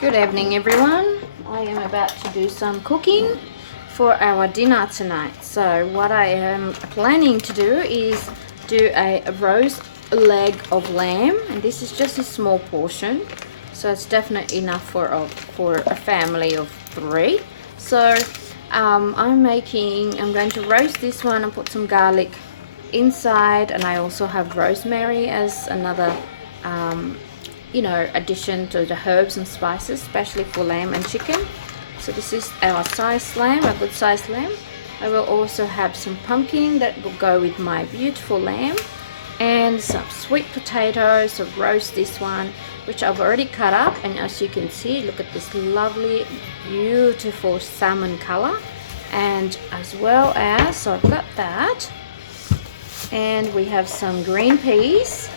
Good evening, everyone. I am about to do some cooking for our dinner tonight. So what I am planning to do is do a roast leg of lamb, and this is just a small portion, so it's definitely enough for a family of 3. So I'm going to roast this one and put some garlic inside, and I also have rosemary as another addition to the herbs and spices, especially for lamb and chicken. So this is our sized lamb, a good sized lamb. I will also have some pumpkin that will go with my beautiful lamb, and some sweet potatoes. So roast this one, which I've already cut up, and as you can see, look at this lovely beautiful salmon color. And as well as, so I've got that, and we have some green peas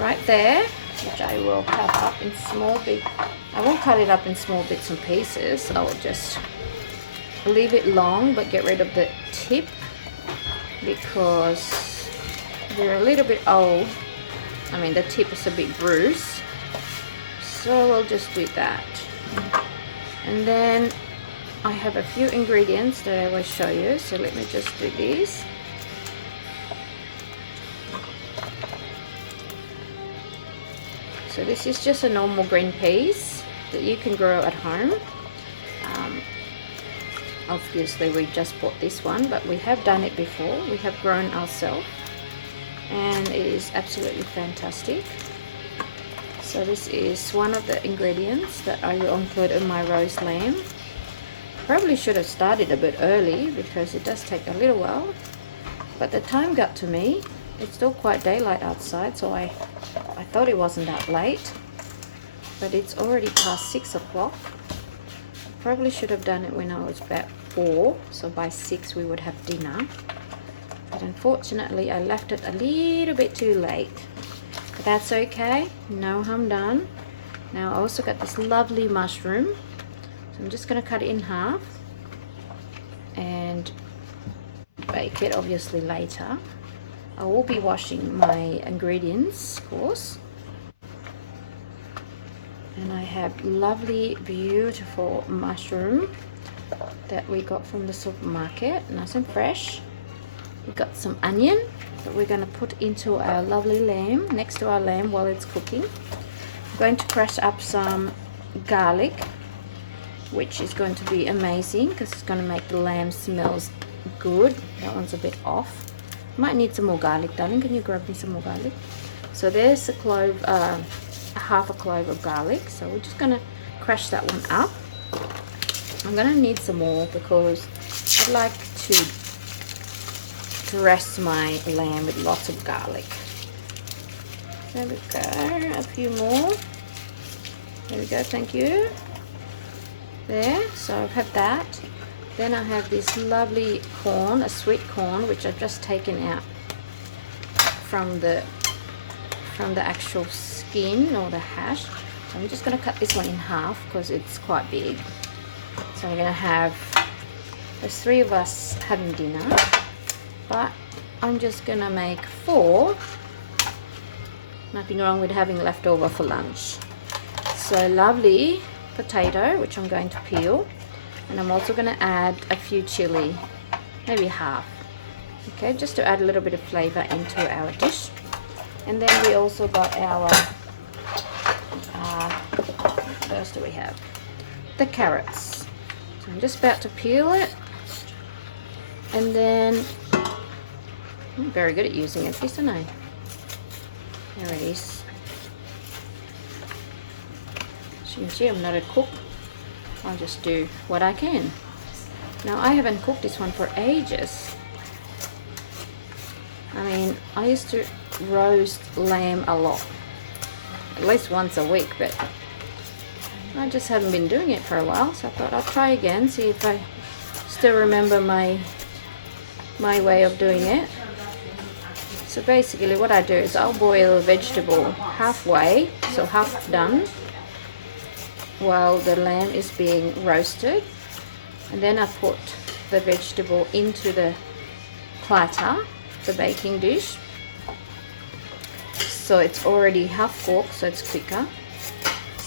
right there, which I will cut up in small bits. I won't cut it up in small bits and pieces. I will just leave it long but get rid of the tip because they're a little bit old. I mean, the tip is a bit bruised, so we'll just do that. And then I have a few ingredients that I will show you, so let me just do this. So this is just a normal green peas that you can grow at home. Obviously we just bought this one, but we have done it before. We have grown ourselves, and it is absolutely fantastic. So this is one of the ingredients that I will include in my roast lamb. Probably should have started a bit early because it does take a little while, but the time got to me. It's still quite daylight outside, so I thought it wasn't that late, but it's already past 6 o'clock. Probably should have done it when I was about 4, so by 6 we would have dinner. But unfortunately I left it a little bit too late. But that's okay, no harm done. Now I also got this lovely mushroom, so I'm just going to cut it in half and bake it obviously later. I will be washing my ingredients, of course. And I have lovely, beautiful mushroom that we got from the supermarket, nice and fresh. We got some onion that we're going to put into our lovely lamb, next to our lamb while it's cooking. I'm going to crush up some garlic, which is going to be amazing because it's going to make the lamb smells good. That one's a bit off. Might need some more garlic, darling. Can you grab me some more garlic? So there's a clove, half a clove of garlic. So we're just gonna crush that one up. I'm gonna need some more because I'd like to dress my lamb with lots of garlic. There we go, a few more. There we go, thank you. There, so I've had that. Then I have this lovely corn, a sweet corn, which I've just taken out from the actual skin or the hash. So I'm just going to cut this one in half because it's quite big. So we're going to have, there's 3 of us having dinner, but I'm just going to make 4. Nothing wrong with having leftover for lunch. So lovely potato, which I'm going to peel. And I'm also going to add a few chili, maybe half, okay, just to add a little bit of flavor into our dish. And then we also got our, what else do we have? The carrots. So I'm just about to peel it. And then, I'm very good at using it, isn't I? There it is. As you can see, I'm not a cook. I'll just do what I can. Now I haven't cooked this one for ages. I mean, I used to roast lamb a lot, at least once a week, but I just haven't been doing it for a while, so I thought I'll try again, see if I still remember my way of doing it. So basically what I do is I'll boil a vegetable halfway, so half done, while the lamb is being roasted, and then I put the vegetable into the platter, the baking dish, so it's already half cooked, so it's quicker.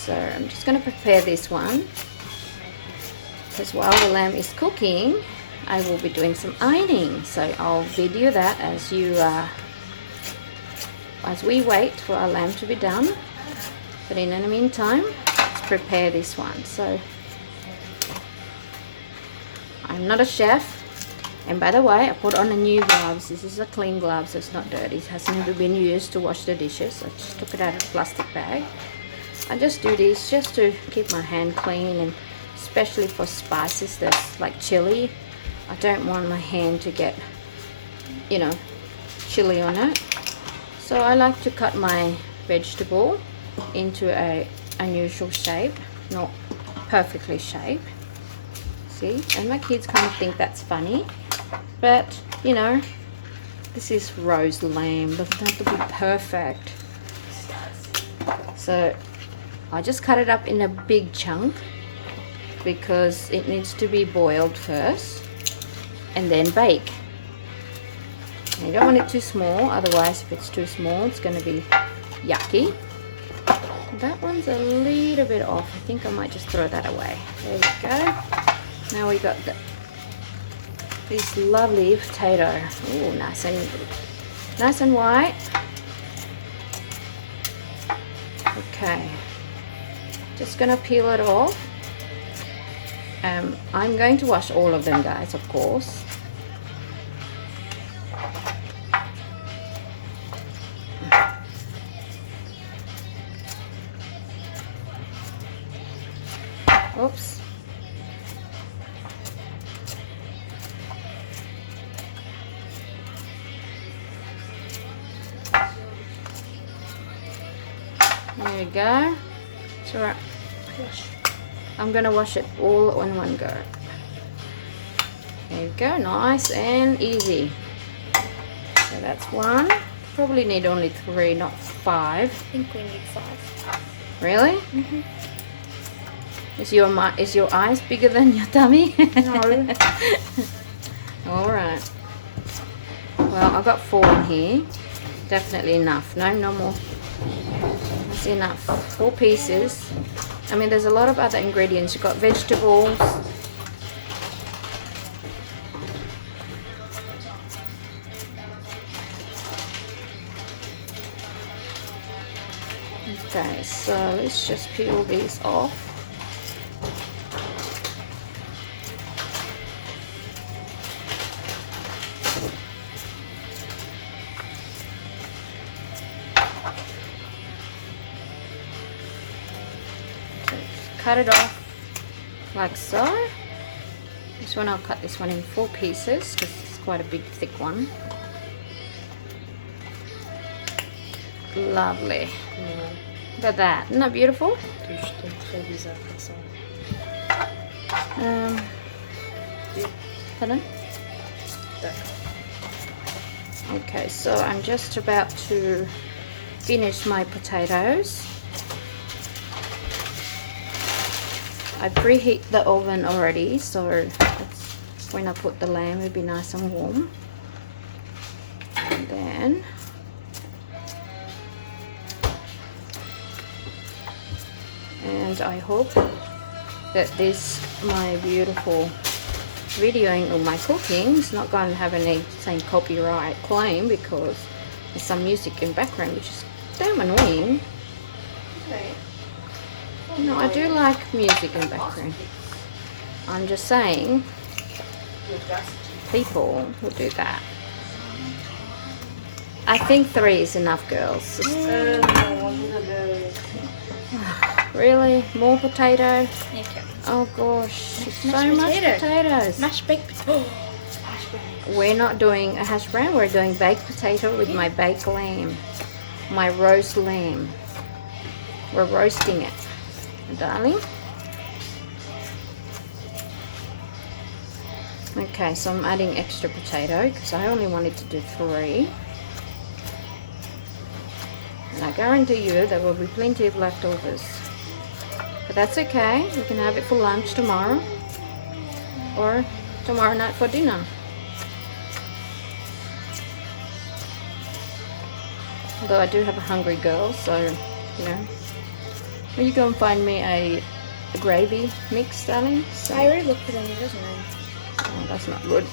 So I'm just going to prepare this one, because while the lamb is cooking I will be doing some ironing, so I'll video that as we wait for our lamb to be done. But in the meantime, let's prepare this one. So I'm not a chef, and by the way, I put on a new gloves. This is a clean glove, so it's not dirty. It has never been used to wash the dishes. I just took it out of a plastic bag. I just do this just to keep my hand clean, and especially for spices that's like chili. I don't want my hand to get, you know, chili on it. So I like to cut my vegetable into a unusual shape, not perfectly shaped. See, and my kids kind of think that's funny, but you know, this is roast lamb, doesn't have to be perfect. So I just cut it up in a big chunk because it needs to be boiled first and then bake. And you don't want it too small, otherwise if it's too small it's going to be yucky. That one's a little bit off. I think I might just throw that away. There we go. Now we got this lovely potato. Oh, nice and white. Okay, just gonna peel it off. I'm going to wash all of them, guys, of course. Oops. There we go. It's alright. I'm gonna wash it all in one go. There you go, nice and easy. So that's one. Probably need only 3, not 5. I think we need 5. Really? Mm-hmm. Is your eyes bigger than your tummy? No. All right. Well, I've got 4 in here. Definitely enough. No more. That's enough. 4 pieces. I mean, there's a lot of other ingredients. You've got vegetables. Okay, so let's just peel these off. Cut it off like so. This one, I'll cut this one in 4 pieces because it's quite a big thick one. Lovely. Look at that, isn't that beautiful? Pardon? Okay, so I'm just about to finish my potatoes. I preheat the oven already, so when I put the lamb it'll be nice and warm. And then I hope that this, my beautiful videoing of my cooking, is not going to have any same copyright claim because there's some music in background, which is damn annoying. Okay. No, I do like music in background. I'm just saying, people will do that. I think 3 is enough, girls. Really? More potato? Okay. Oh gosh, so Mashed much potato. potatoes. Mashed baked potato. We're not doing a hash brown, we're doing baked potato with my baked lamb. My roast lamb. We're roasting it, darling. Okay, so I'm adding extra potato because I only wanted to do 3. And I guarantee you there will be plenty of leftovers. But that's okay, we can have it for lunch tomorrow. Or tomorrow night for dinner. Although I do have a hungry girl, so, you know, Will you go and find me a gravy mix, darling? So, I already looked for them, it doesn't know. oh, that's not good.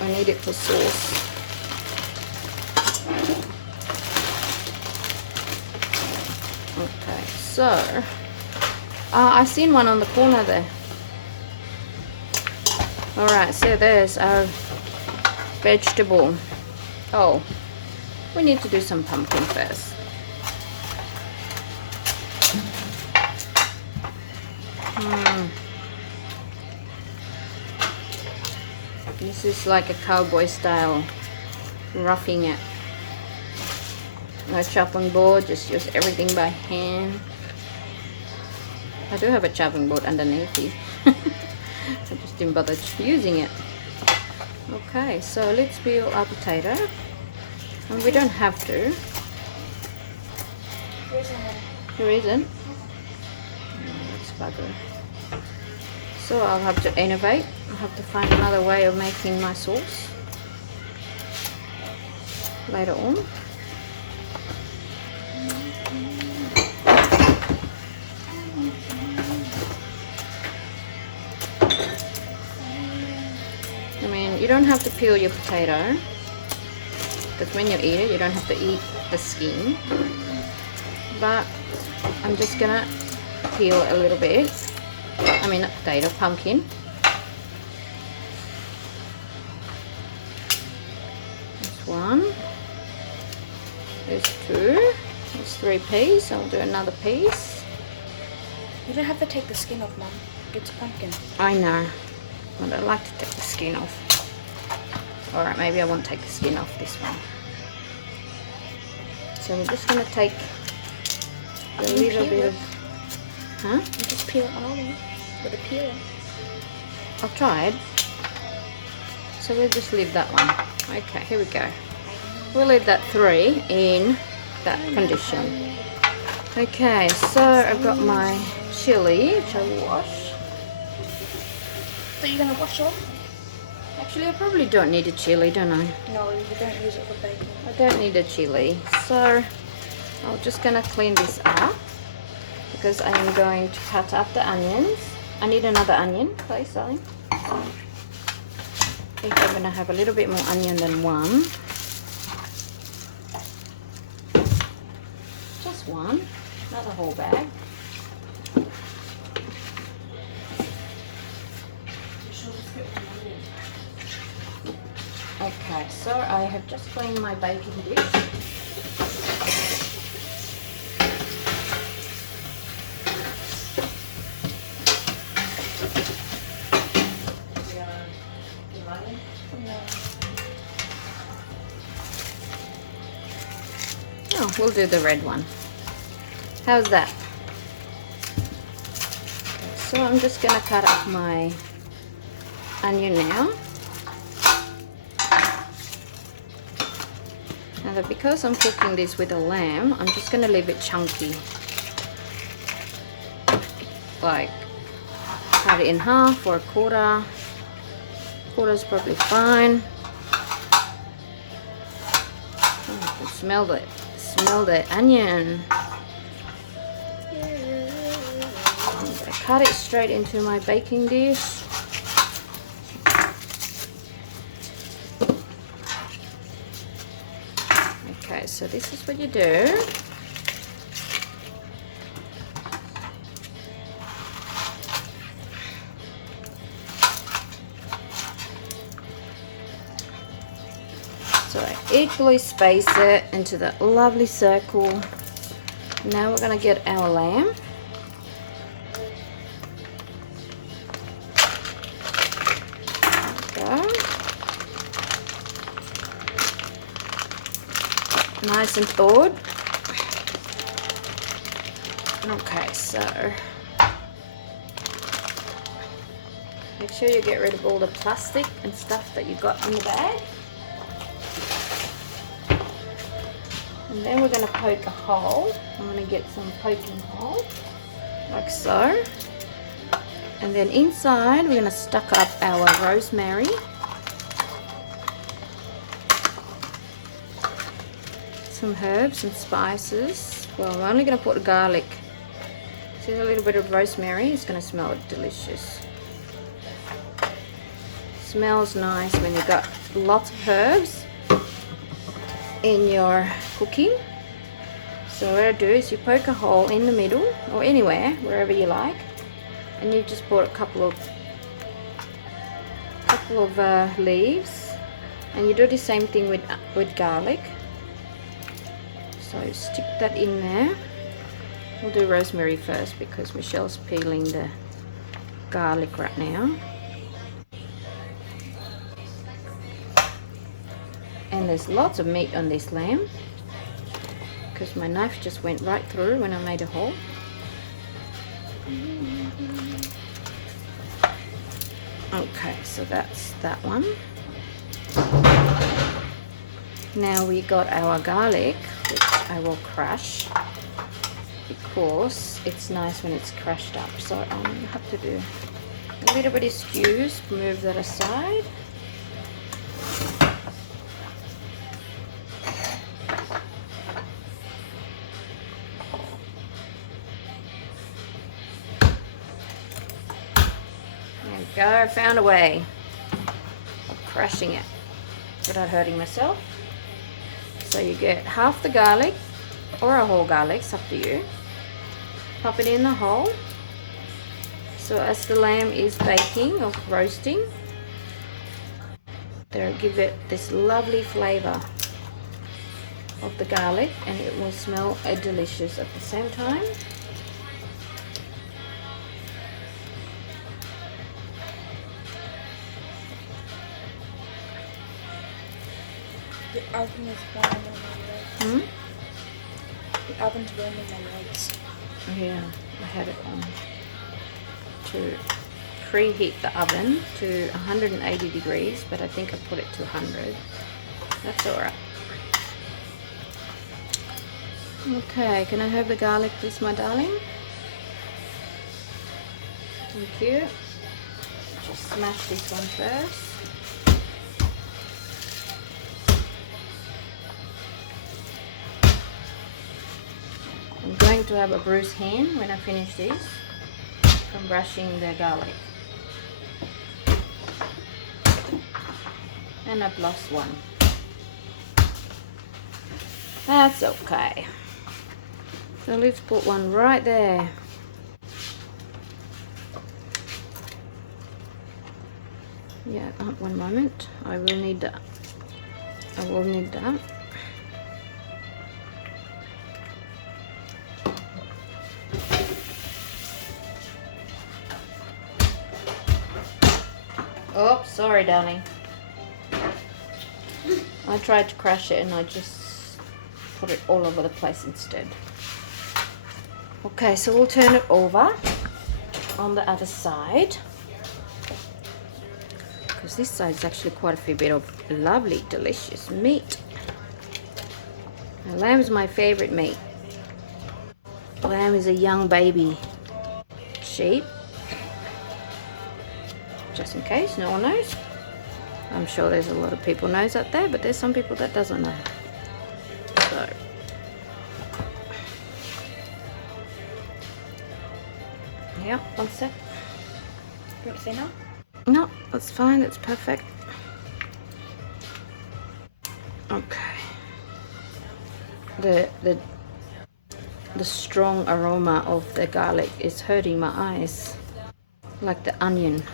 I need it for sauce. Okay, so I seen one on the corner there. Alright, so there's our vegetable. Oh, we need to do some pumpkin first. This is like a cowboy style, roughing it. No chopping board, just use everything by hand. I do have a chopping board underneath here. I just didn't bother using it. Okay, so let's peel our potato. And we don't have to. There isn't? No, that's bugger. So I'll have to innovate. I'll have to find another way of making my sauce later on. I mean, you don't have to peel your potato, because when you eat it, you don't have to eat the skin. But I'm just gonna peel a little bit. I mean, not potato, pumpkin. There's one. There's two. There's 3 pieces. I'll do another piece. You don't have to take the skin off, Mum. It's pumpkin. I know, but I like to take the skin off. Alright, maybe I won't take the skin off this one. So I'm just going to take a little bit of... Huh? You just peel it all with a peeler. I've tried. So we'll just leave that one. Okay, here we go. We'll leave that 3 in that condition. Okay, so I've got my chili, which I will wash. So you're going to wash off? Actually, I probably don't need a chili, don't I? No, you don't use it for baking. I don't need a chili. So I'm just going to clean this up, because I am going to cut up the onions. I need another onion, please, darling. I think I'm going to have a little bit more onion than one. Just one, not a whole bag. Okay, so I have just cleaned my baking dish. Oh, we'll do the red one. How's that? So I'm just going to cut up my onion now. Now, because I'm cooking this with a lamb, I'm just going to leave it chunky. Like, cut it in half or a quarter. Quarter's probably fine. Oh, I can smell the onion. I'm going to cut it straight into my baking dish. Okay, so this is what you do. So I equally space it into that lovely circle. Now we're going to get our lamb. There we go. Nice and thawed. Okay, so make sure you get rid of all the plastic and stuff that you got in the bag. And then we're going to poke a hole. I'm going to get some poking hole, like so. And then inside we're going to stuck up our rosemary. Some herbs and spices. Well, I'm only going to put garlic. See a little bit of rosemary. It's going to smell delicious. Smells nice when you got lots of herbs in your cooking. So what I do is you poke a hole in the middle or anywhere, wherever you like, and you just put a couple of leaves, and you do the same thing with garlic. So stick that in there. We'll do rosemary first because Michelle's peeling the garlic right now. And there's lots of meat on this lamb because my knife just went right through when I made a hole. Okay, so that's that one. Now we got our garlic, which I will crush because it's nice when it's crushed up. So I have to do a little bit of juice, move that aside. There we go, found a way of crushing it without hurting myself. So you get half the garlic or a whole garlic, it's up to you. Pop it in the hole. So as the lamb is baking or roasting, they'll give it this lovely flavor of the garlic, and it will smell delicious at the same time. The oven is warming my legs. The oven's warming my legs. Yeah, I had it on to preheat the oven to 180 degrees, but I think I put it to 100. That's alright. Okay, can I have the garlic please, my darling? Thank you. Just smash this one first. I'm going to have a bruised hand when I finish this from brushing the garlic. And I've lost one. That's okay. So let's put one right there. Yeah, one moment. I will need that. Oh, sorry, darling. I tried to crush it and I just put it all over the place instead. Okay, so we'll turn it over on the other side, because this side is actually quite a fair bit of lovely, delicious meat. Now, lamb is my favorite meat. Lamb is a young baby sheep. Just in case no one knows. I'm sure there's a lot of people knows out there, but there's some people that doesn't know. So yeah, one sec. You want thinner? No, that's fine, it's perfect. Okay. The strong aroma of the garlic is hurting my eyes, like the onion.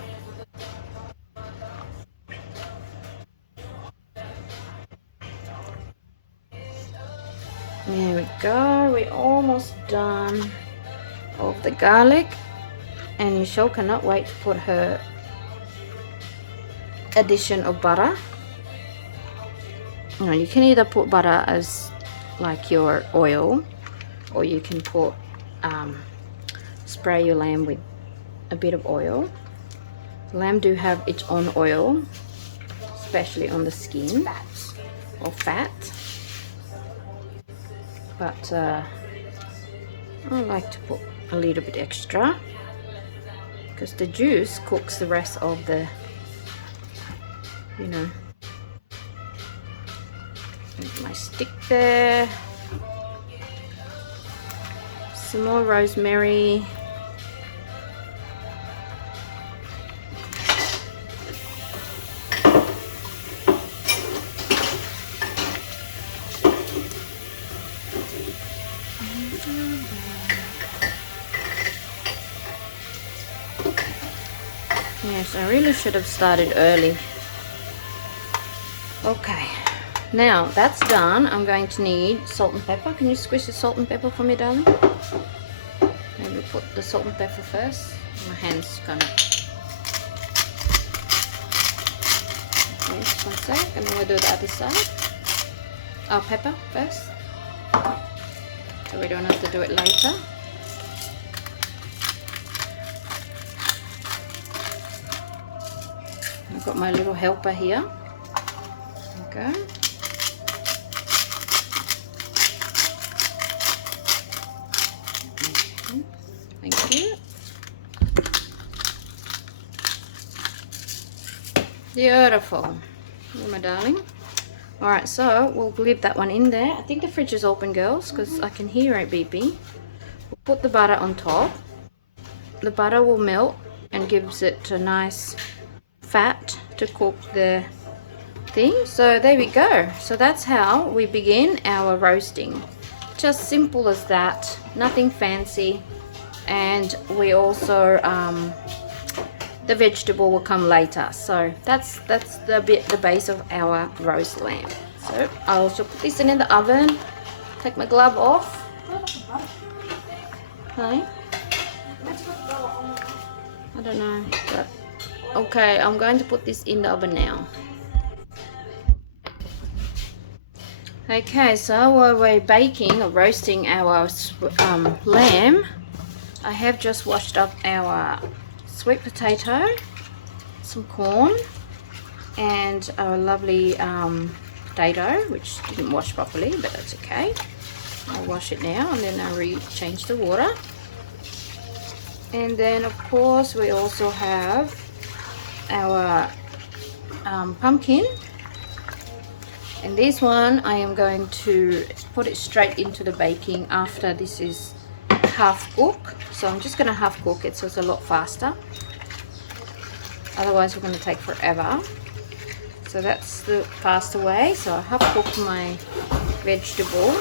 There we go, we're almost done of the garlic, and Michelle cannot wait to put her addition of butter. Now, you can either put butter as like your oil, or you can put spray your lamb with a bit of oil. Lamb do have its own oil, especially on the skin or fat. But I like to put a little bit extra because the juice cooks the rest of the, you know. There's my stick there. some more rosemary. Yes, I really should have started early. Okay, now that's done. I'm going to need salt and pepper. Can you squish the salt and pepper for me, darling? Maybe put the salt and pepper first. My hand's gonna... Okay, just 1 sec, and then we'll do the other side. Oh, pepper first. So we don't have to do it later. I've got my little helper here. There we go. Thank you. Beautiful. There, my darling. Alright, so we'll leave that one in there. I think the fridge is open, girls, because I can hear it beeping. We'll put the butter on top. The butter will melt and gives it a nice fat to cook the thing. So there we go. So that's how we begin our roasting. Just simple as that, nothing fancy. And we also the vegetable will come later. So that's the base of our roast lamb. So I'll also put this in the oven. Take my glove off. Hey? I don't know, but okay, I'm going to put this in the oven now. Okay, so while we're baking or roasting our lamb, I have just washed up our sweet potato, some corn, and a lovely potato, which didn't wash properly, but that's okay. I'll wash it now, and then I'll change the water. And then of course we also have our pumpkin, and this one I am going to put it straight into the baking after this is half cooked. So I'm just going to half cook it so it's a lot faster, otherwise we're going to take forever. So that's the faster way. So I half cooked my vegetable,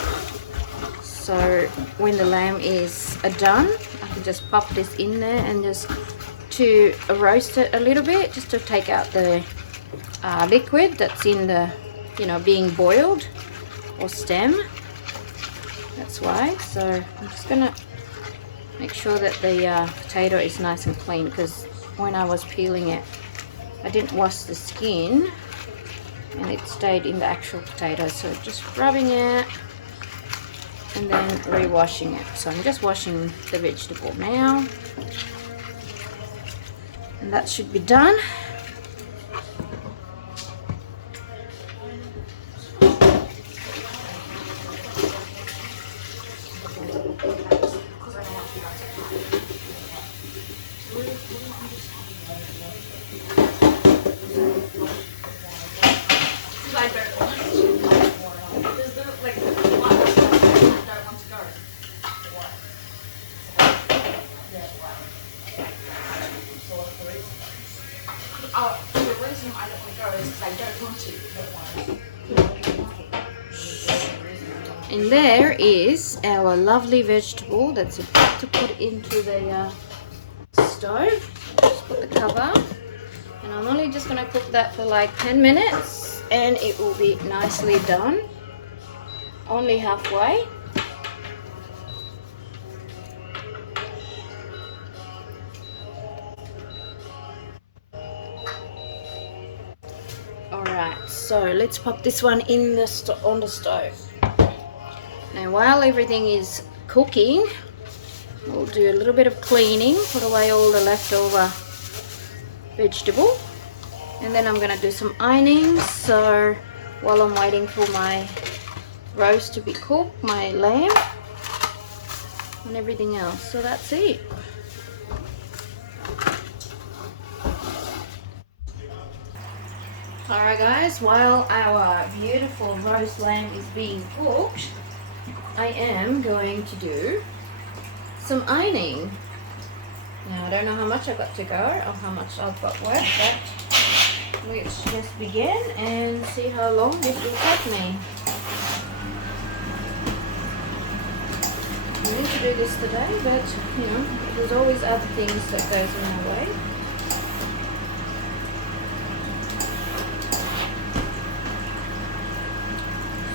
so when the lamb is done I can just pop this in there and just to roast it a little bit, just to take out the liquid that's in the, you know, being boiled or stem. That's why. So I'm just gonna make sure that the potato is nice and clean, because when I was peeling it I didn't wash the skin and it stayed in the actual potato. So just rubbing it and then re-washing it. So I'm just washing the vegetable now, and that should be done. And there is our lovely vegetable that's about to put into the stove. Just put the cover, and I'm only just going to cook that for like 10 minutes and it will be nicely done. Only halfway. Alright, so let's pop this one in the on the stove. Now while everything is cooking, we'll do a little bit of cleaning, put away all the leftover vegetable, and then I'm going to do some ironing. So while I'm waiting for my roast to be cooked, my lamb and everything else. So that's it. Alright guys, while our beautiful roast lamb is being cooked, I am going to do some ironing. Now I don't know how much I've got to go or how much I've got work, but let's just begin and see how long this will take me. I need to do this today, but you know, there's always other things that goes in my way.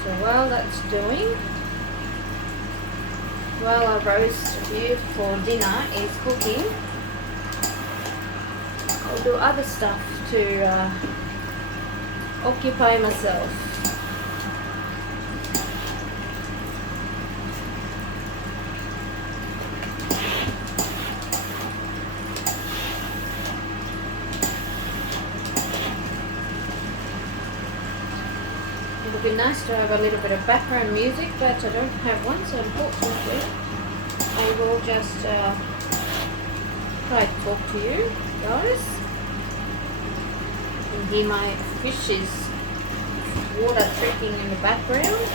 So while that's doing, while our roast beef for dinner is cooking, I'll do other stuff to occupy myself. It would be nice to have a little bit of background music, but I don't have one, so unfortunately I will just try to talk to you guys. You can hear my fish's water trickling in the background.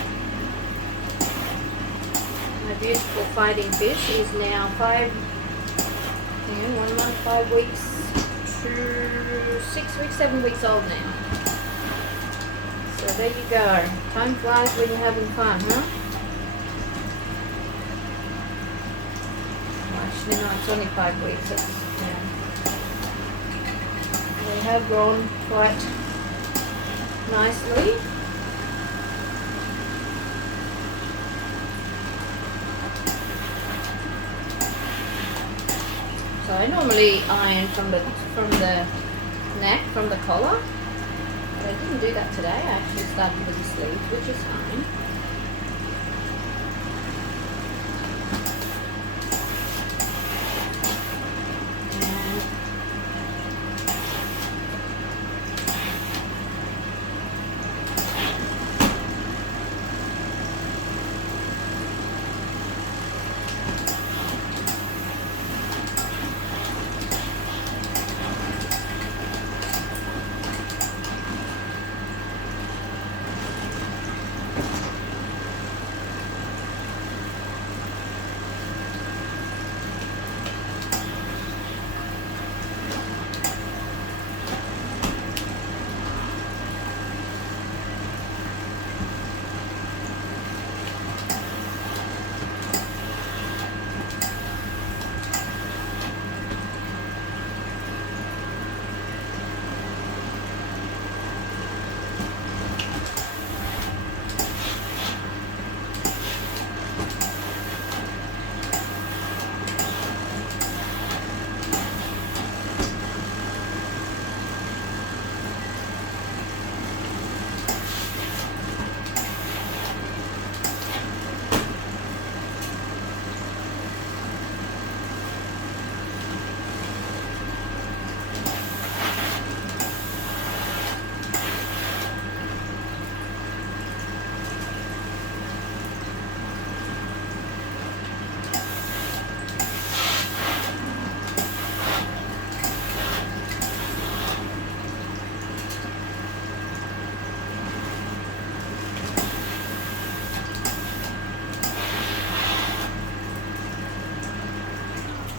My beautiful fighting fish is now 1 month, 5 weeks, 6 weeks, 7 weeks old now. So there you go. Time flies when you're having fun, huh? Well, actually, no, it's only 5 weeks. They have grown quite nicely. So I normally iron from the neck, from the collar. I didn't do that today. I actually started with the sleeves, which is fine.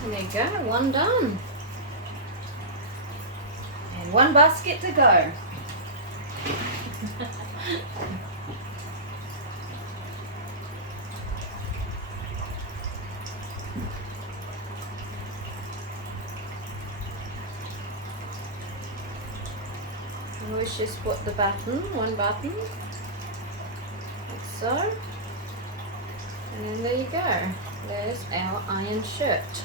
There you go, one done. And one basket to go. I always just put the button, one button, like so. And then there you go. There's our iron shirt.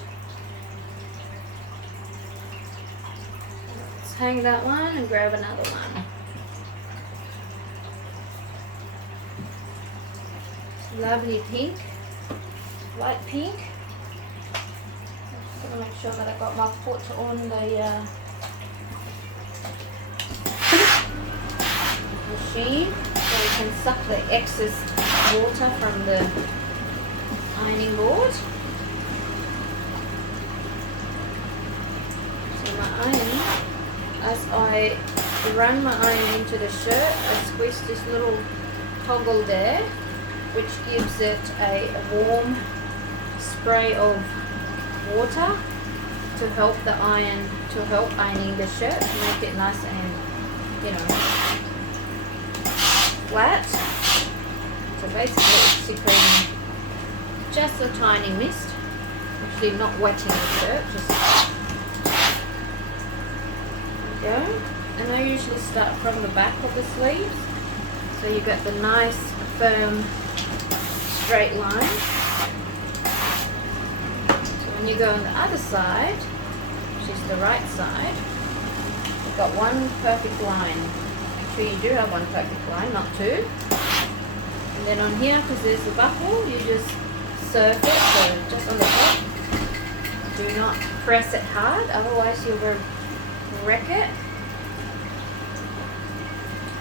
Hang that one and grab another one. Lovely pink, light pink. Just gonna make sure that I got my foot on the machine so we can suck the excess water from the ironing board. So my iron, as I run my iron into the shirt, I squeeze this little toggle there, which gives it a warm spray of water to help the iron, to help ironing the shirt, to make it nice and, you know, flat. So basically it's secreting just a tiny mist, actually not wetting the shirt, just there we go. And I usually start from the back of the sleeves, so you get the nice firm straight line. So when you go on the other side, which is the right side, you've got one perfect line. Make sure you do have one perfect line, not two. And then on here, because there's the buckle, you just surf it, so just on the top. Do not press it hard, otherwise you'll wreck it.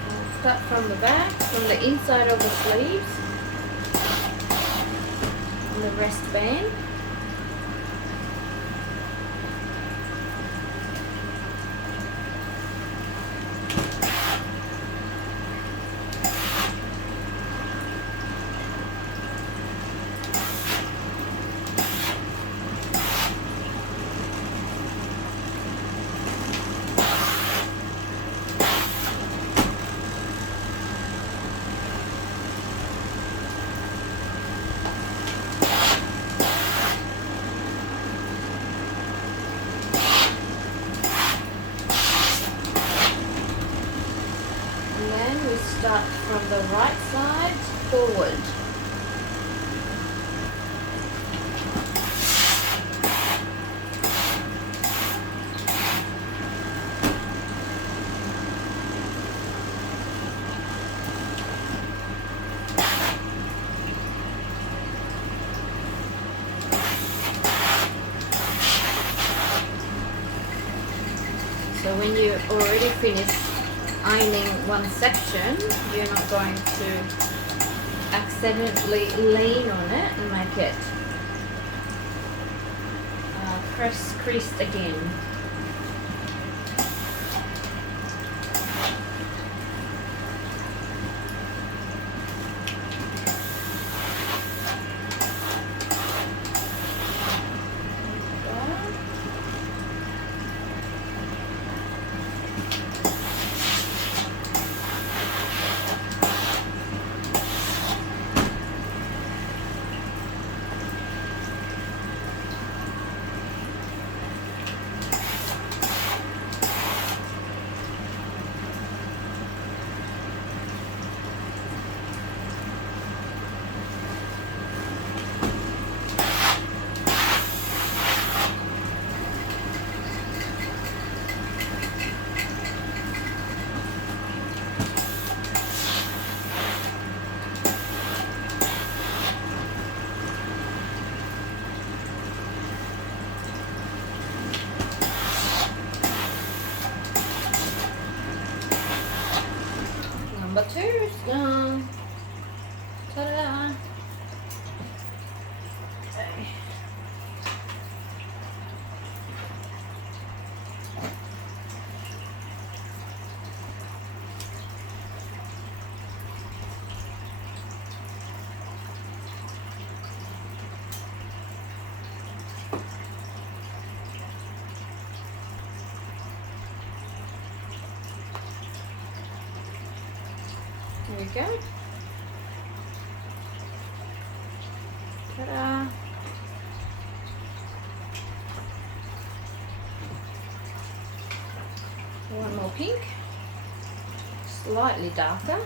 I'll start from the back, from the inside of the sleeves, and the wrist band. Start from the right side forward. So when you already finished ironing one section, you're not going to accidentally lean on it and make it creased again. Number two is done. Ta-da! Okay. There we go. Ta-da! One more pink, slightly darker.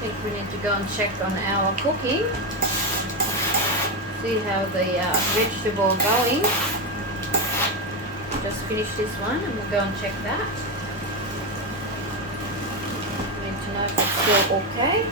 think we need to go and check on our cooking. See how the vegetable going. Just finished this one and we'll go and check that. Need to know if it's still okay.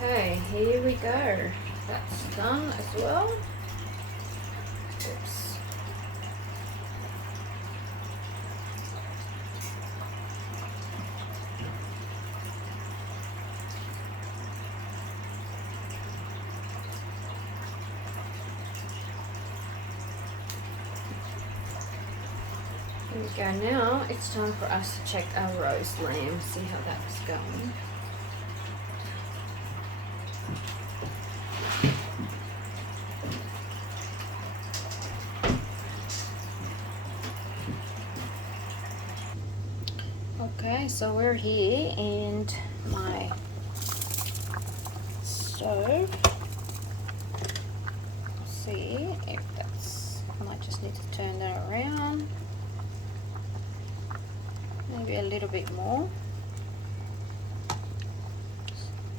Okay, here we go. That's done as well. Oops. Here we go now. It's time for us to check our roast lamb, see how that's going. Okay, so we're here and my stove. See if that's, I might just need to turn that around. Maybe a little bit more.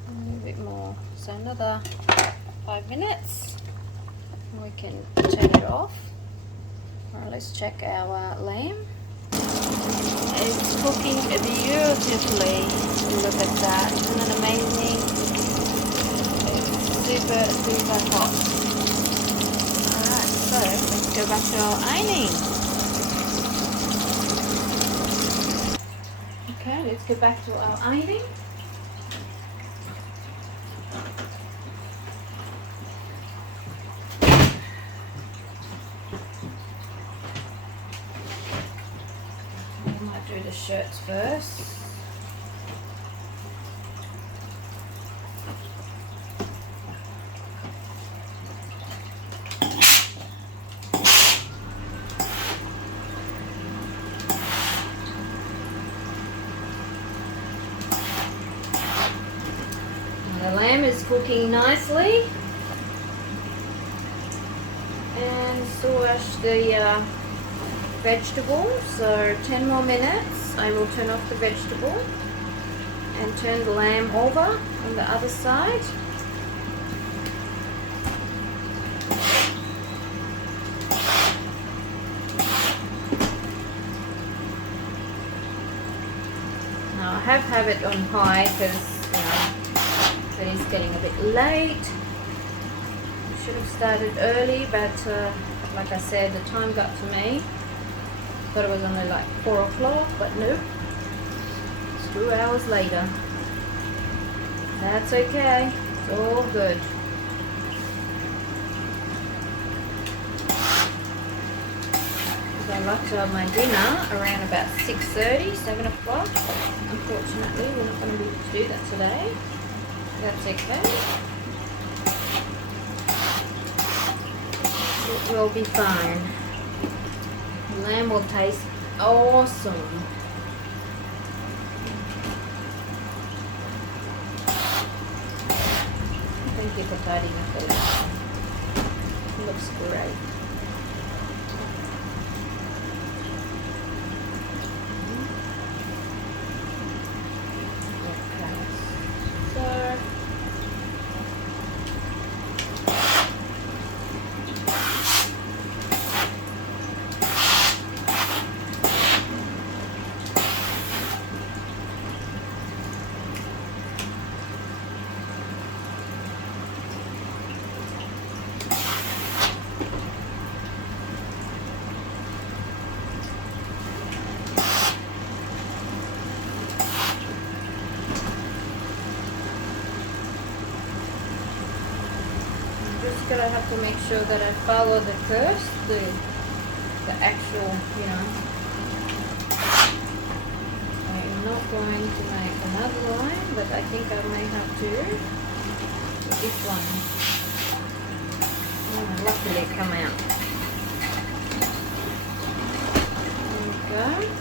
A little bit more. So another 5 minutes. And we can turn it off. Alright, let's check our lamb. It's cooking beautifully. Look at that. Isn't that amazing? It's super, super hot. Alright, so let's go back to our ironing. Okay, let's go back to our ironing. Do the shirts first. The lamb is cooking nicely, and so wash the vegetables. So 10 more minutes. I will turn off the vegetable and turn the lamb over on the other side. Now I have it on high because it is getting a bit late. I should have started early, but like I said, the time got to me. Thought it was only like 4 o'clock, but no. 2 hours later. That's okay. It's all good. I like to have my dinner around about 6:30, 7 o'clock. Unfortunately, we're not going to be able to do that today. That's okay. It will be fine. The lamb will taste awesome. Thank you for tidying up the lamb. It looks great. Gonna have to make sure that I follow the curves, the actual, you know. I am not going to make another line, but I think I may have to with this one. Oh, luckily it come out. There we go.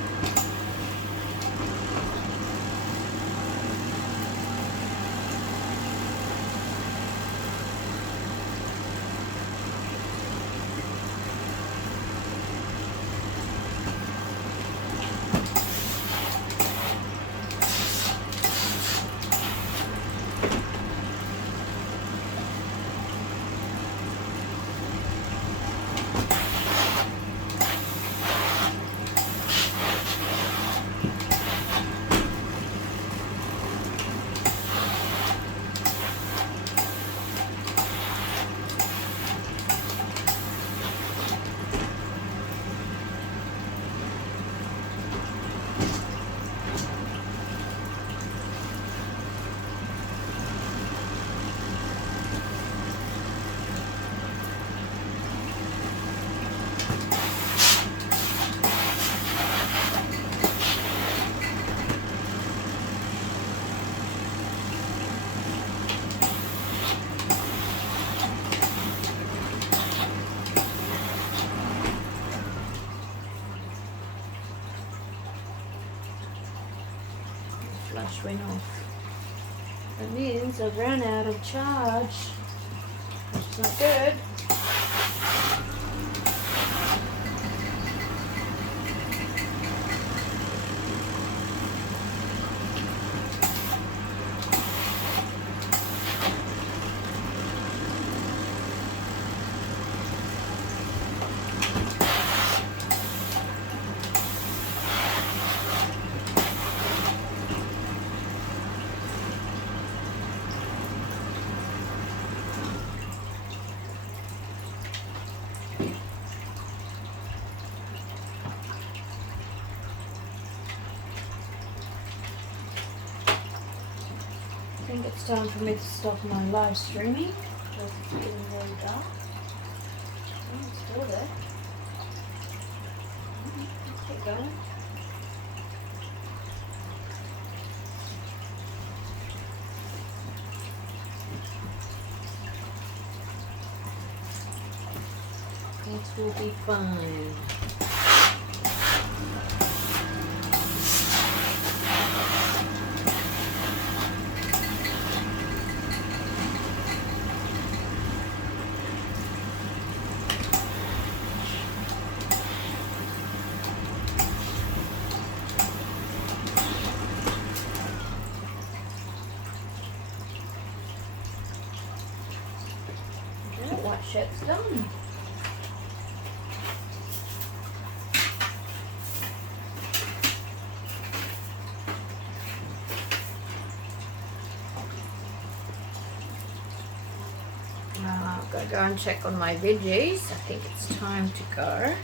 Flash went off. That means I've run out of charge. That's not good. I think it's time for me to stop my live streaming because it's getting very dark. Oh, it's still there. Let's keep going. It will be fine. White shirt's done. Now I've got to go and check on my veggies. I think it's time to go.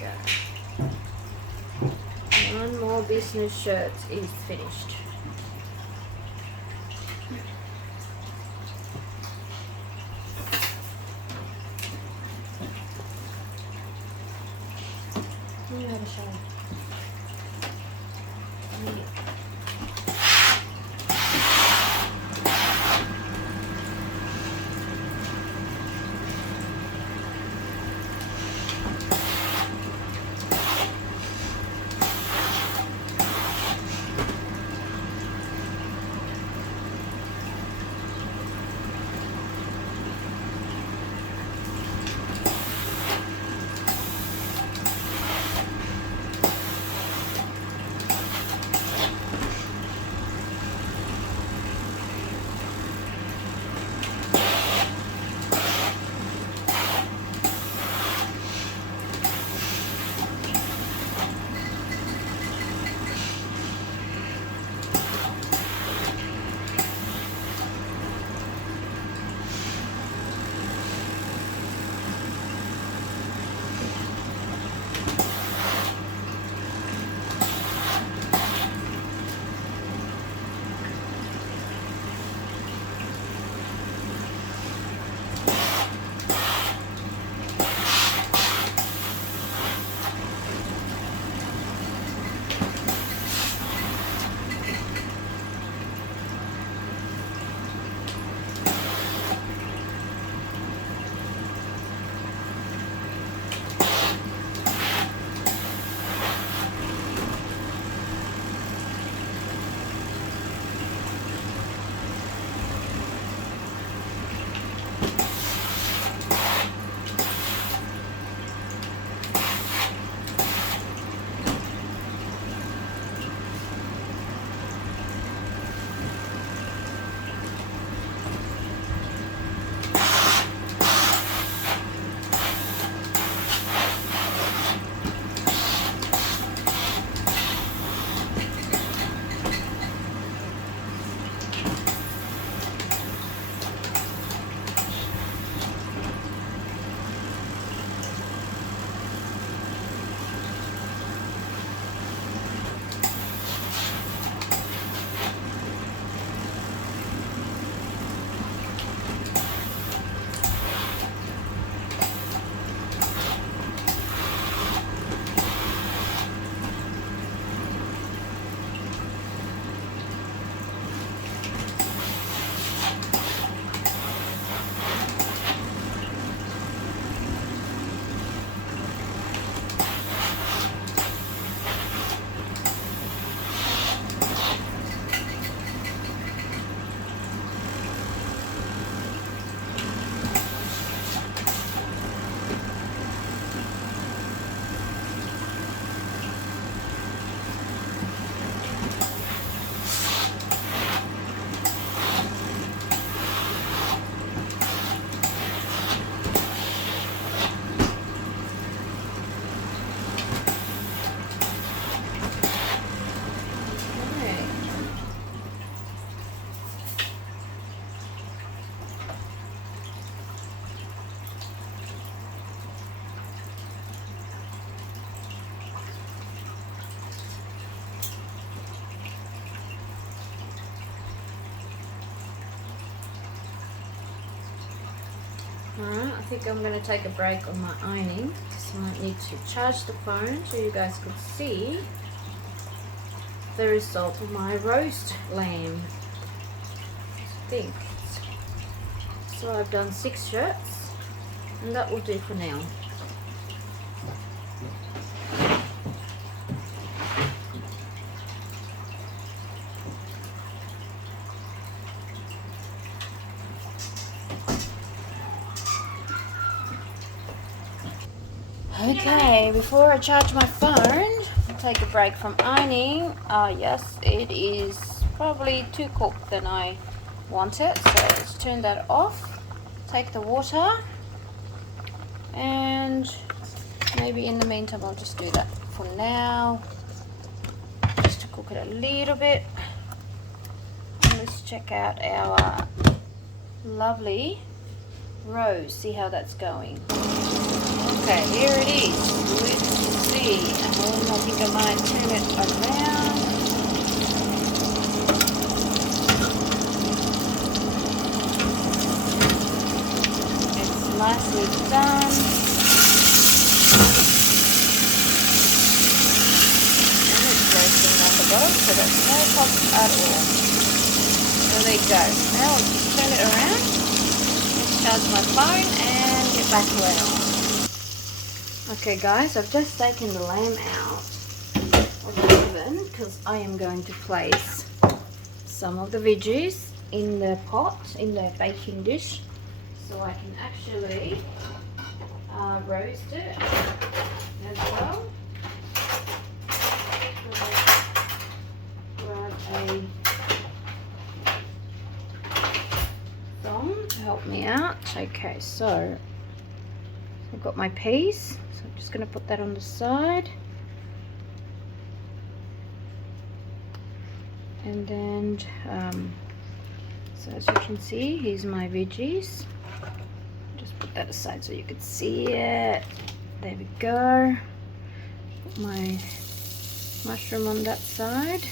go. One more business shirt is finished. Let me have a shower. Alright, I think I'm going to take a break on my ironing because I might need to charge the phone so you guys could see the result of my roast lamb. I think. So I've done 6 shirts and that will do for now. Okay, before I charge my phone, I'll take a break from ironing. Yes, it is probably too cooked than I want it, so let's turn that off. Take the water, and maybe in the meantime I'll just do that for now, just to cook it a little bit. And let's check out our lovely roast, see how that's going. Okay, here it is. Let's see. I think I might turn it around. It's nicely done. And it's roasting like a dog, so there's no problem at all. So there you go. Now I'll just turn it around. Let's charge my phone and get back to it on. Okay guys, I've just taken the lamb out of the oven because I am going to place some of the veggies in the pot, in the baking dish, so I can actually roast it as well. Grab a thong to help me out. Okay, so I've got my peas, so I'm just going to put that on the side. And then, so as you can see, here's my veggies. Just put that aside so you can see it. There we go. Put my mushroom on that side.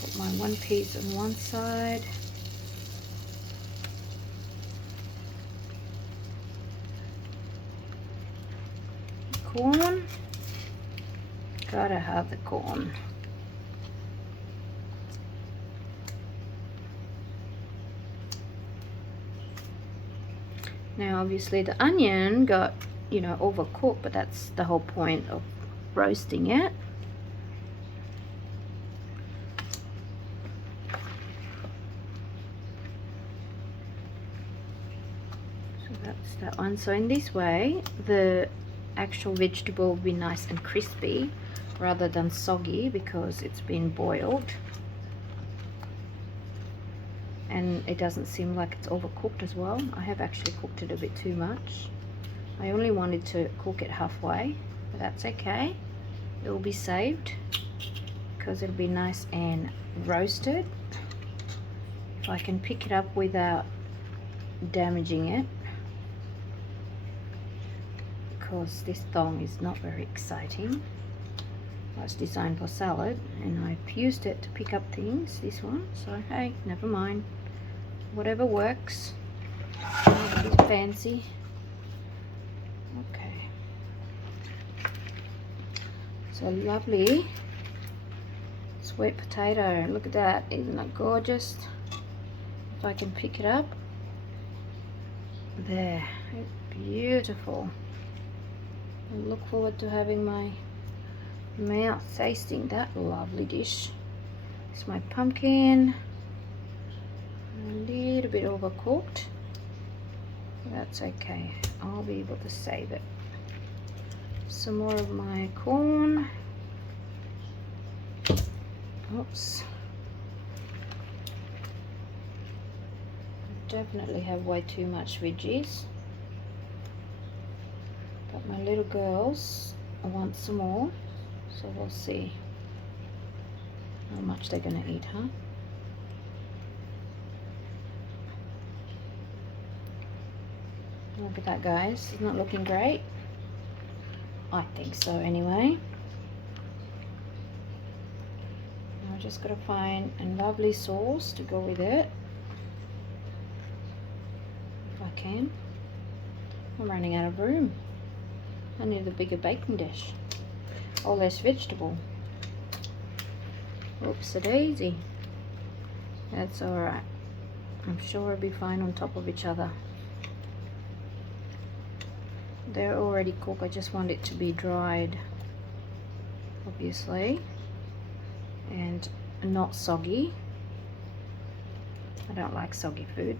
Put my one piece on one side. Corn, gotta have the corn. Now obviously the onion got, you know, overcooked, but that's the whole point of roasting it. So that's that one. So in this way the actual vegetable will be nice and crispy rather than soggy because it's been boiled, and it doesn't seem like it's overcooked as well. I have actually cooked it a bit too much. I only wanted to cook it halfway, but that's okay. It will be saved because it'll be nice and roasted. If I can pick it up without damaging it, because this thong is not very exciting. It's designed for salad and I've used it to pick up things, this one, so hey, never mind, whatever works. It's fancy. Okay, so lovely sweet potato, look at that, isn't it gorgeous? If I can pick it up, there, it's beautiful. I look forward to having my mouth tasting that lovely dish. It's my pumpkin, a little bit overcooked. That's okay, I'll be able to save it. Some more of my corn. Oops. I definitely have way too much veggies. But my little girls want some more, so we'll see how much they're going to eat, huh? Look at that, guys. It's not looking great. I think so anyway. Now I just got to find a lovely sauce to go with it, if I can. I'm running out of room. I need a bigger baking dish, or less vegetable. Oops-a-daisy. That's alright. I'm sure it'll be fine on top of each other. They're already cooked, I just want it to be dried, obviously, and not soggy. I don't like soggy food,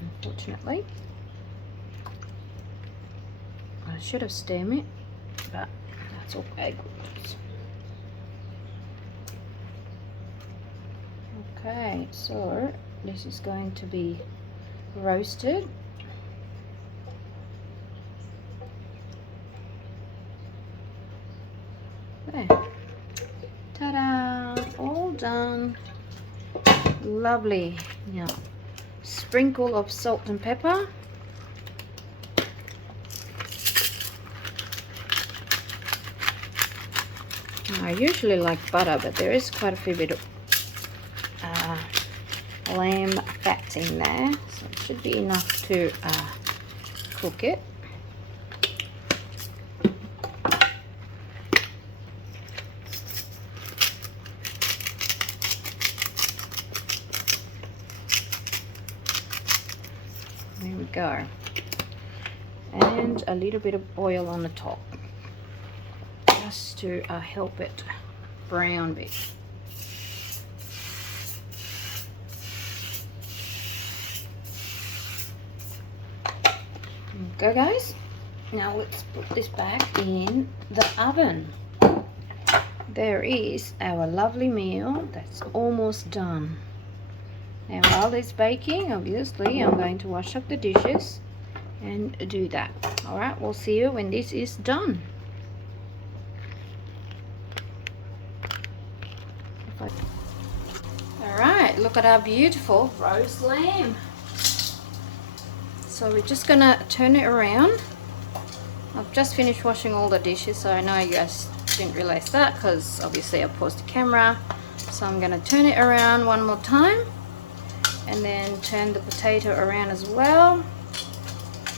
unfortunately. I should have steamed it, but that's okay. Okay, so this is going to be roasted. There. Ta-da! All done. Lovely. Now, sprinkle of salt and pepper. I usually like butter, but there is quite a fair bit of lamb fat in there, so it should be enough to cook it. There we go. And a little bit of oil on the top, just to help it brown a bit. There we go, guys. Now let's put this back in the oven. There is our lovely meal that's almost done. Now while it's baking, obviously I'm going to wash up the dishes and do that. Alright, we'll see you when this is done. Alright, look at our beautiful roast lamb. So we're just gonna turn it around. I've just finished washing all the dishes, so I know you guys didn't realize that because obviously I paused the camera. So I'm gonna turn it around one more time and then turn the potato around as well,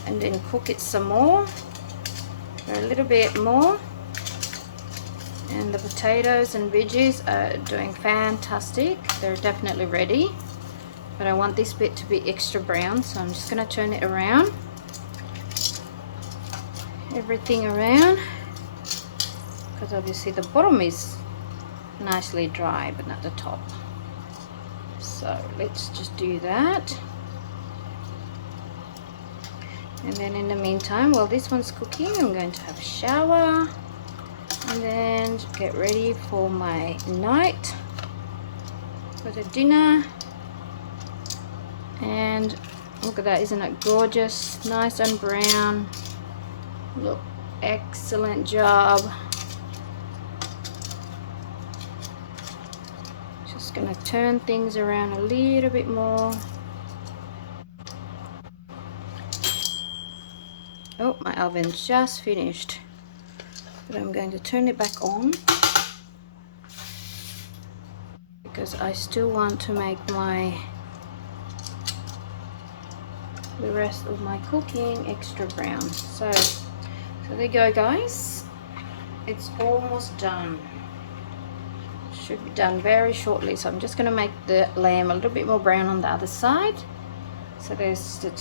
and then cook it some more for a little bit more. And the potatoes and veggies are doing fantastic. They're definitely ready, but I want this bit to be extra brown, so I'm just going to turn it around, everything around, because obviously the bottom is nicely dry but not the top. So let's just do that. And then in the meantime, while this one's cooking, I'm going to have a shower and then get ready for my night, for the dinner. And look at that, isn't it gorgeous? Nice and brown. Look, excellent job. Just gonna turn things around a little bit more. Oh, my oven's just finished, but I'm going to turn it back on because I still want to make the rest of my cooking extra brown. So there you go, guys. It's almost done. Should be done very shortly. So I'm just going to make the lamb a little bit more brown on the other side. So there's the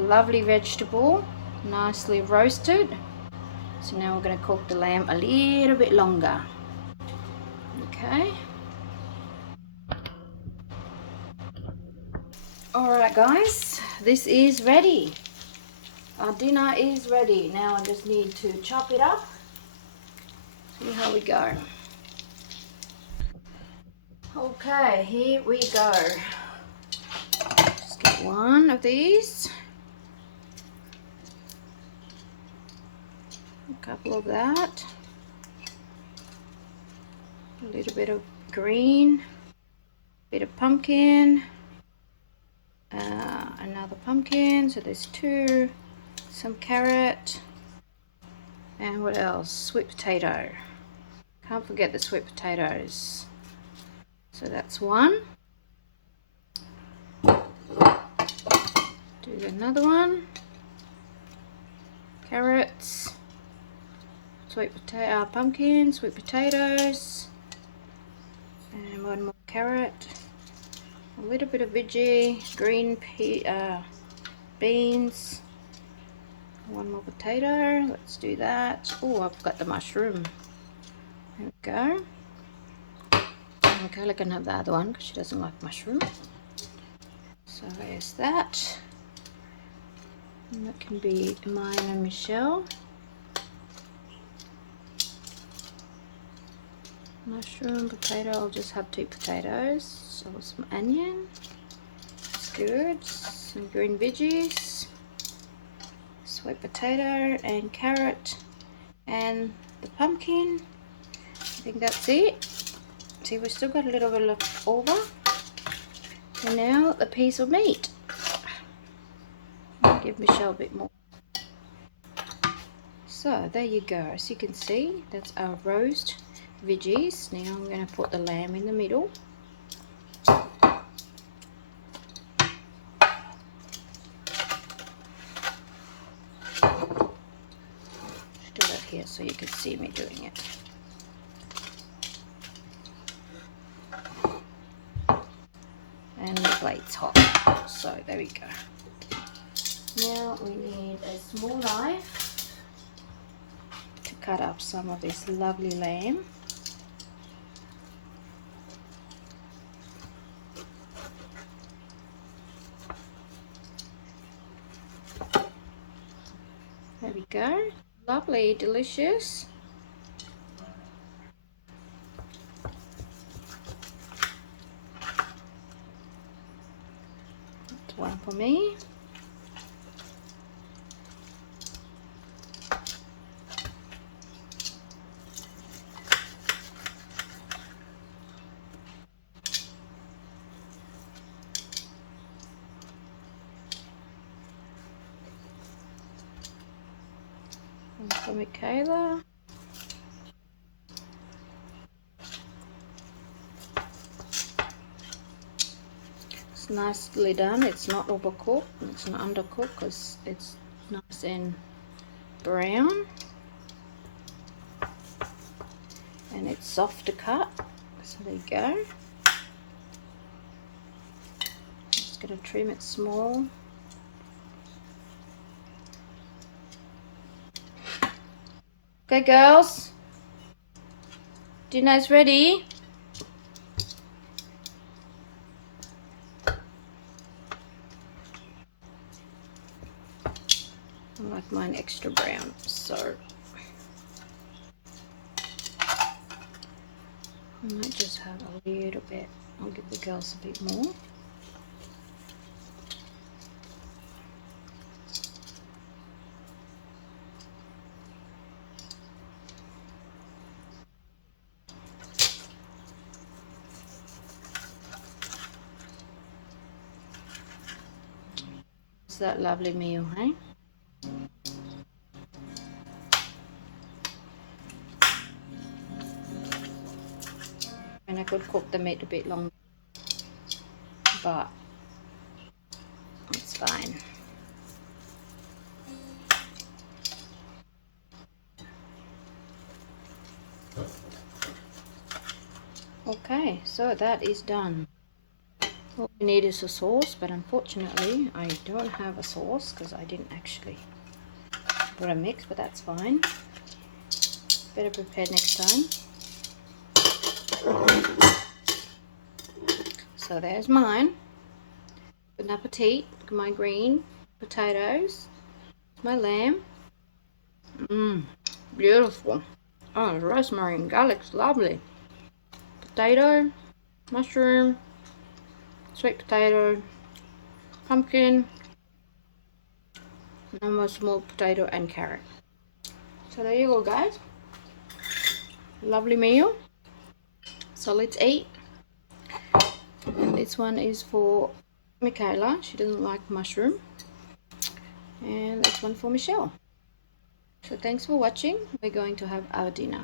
lovely vegetable, nicely roasted. So now we're going to cook the lamb a little bit longer. Okay. Alright guys, this is ready. Our dinner is ready. Now I just need to chop it up. See how we go. Okay, here we go. Just get one of these. A couple of that. A little bit of green. Bit of pumpkin. Another pumpkin, so there's two. Some carrot. And what else? Sweet potato. Can't forget the sweet potatoes. So that's one. Do another one. Carrots. Sweet potato, pumpkin, sweet potatoes. And one more carrot. A little bit of veggie, green beans. One more potato. Let's do that. Oh, I've got the mushroom. There we go. Okay, I can have the other one because she doesn't like mushroom. So there's that. And that can be mine and Michelle. Mushroom, potato. I'll just have two potatoes. So some onion. That's good. Some green veggies. Sweet potato and carrot and the pumpkin. I think that's it. See, we've still got a little bit left over. And now a piece of meat. I'll give Michelle a bit more. So there you go. As you can see, that's our roast veggies. Now I'm going to put the lamb in the middle. Do that here so you can see me doing it. And the plate's hot, so there we go. Now we need a small knife to cut up some of this lovely lamb. There we go. Lovely, delicious. That's one for me. One for Michaela. It's nicely done. It's not overcooked. It's not undercooked because it's nice and brown. And it's soft to cut. So there you go. Just gonna trim it small. Okay, girls. Dinner's ready. I like mine extra brown, so I might just have a little bit. I'll give the girls a bit more. It's that lovely meal, hey? And I could cook the meat a bit longer, but it's fine. Okay, so that is done. All we need is a sauce, but unfortunately I don't have a sauce because I didn't actually put a mix, but that's fine. Better prepared next time. So there's mine. Bon appetit. My green potatoes. My lamb. Beautiful. Oh, the rosemary and garlic's lovely. Potato, mushroom, sweet potato, pumpkin, and a small potato and carrot. So there you go, guys. Lovely meal. So let's eat. And this one is for Michaela. She doesn't like mushroom. And this one for Michelle. So thanks for watching. We're going to have our dinner.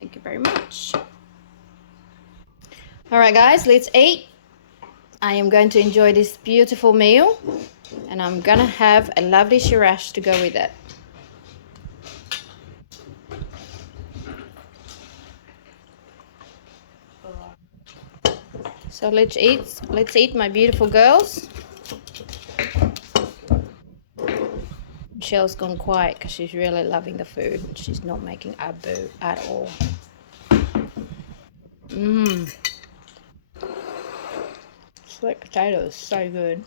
Thank you very much. Alright guys, let's eat. I am going to enjoy this beautiful meal. And I'm gonna have a lovely Shiraz to go with it. So let's eat, my beautiful girls. Michelle's gone quiet because she's really loving the food. She's not making a boo at all. Sweet potatoes, so good.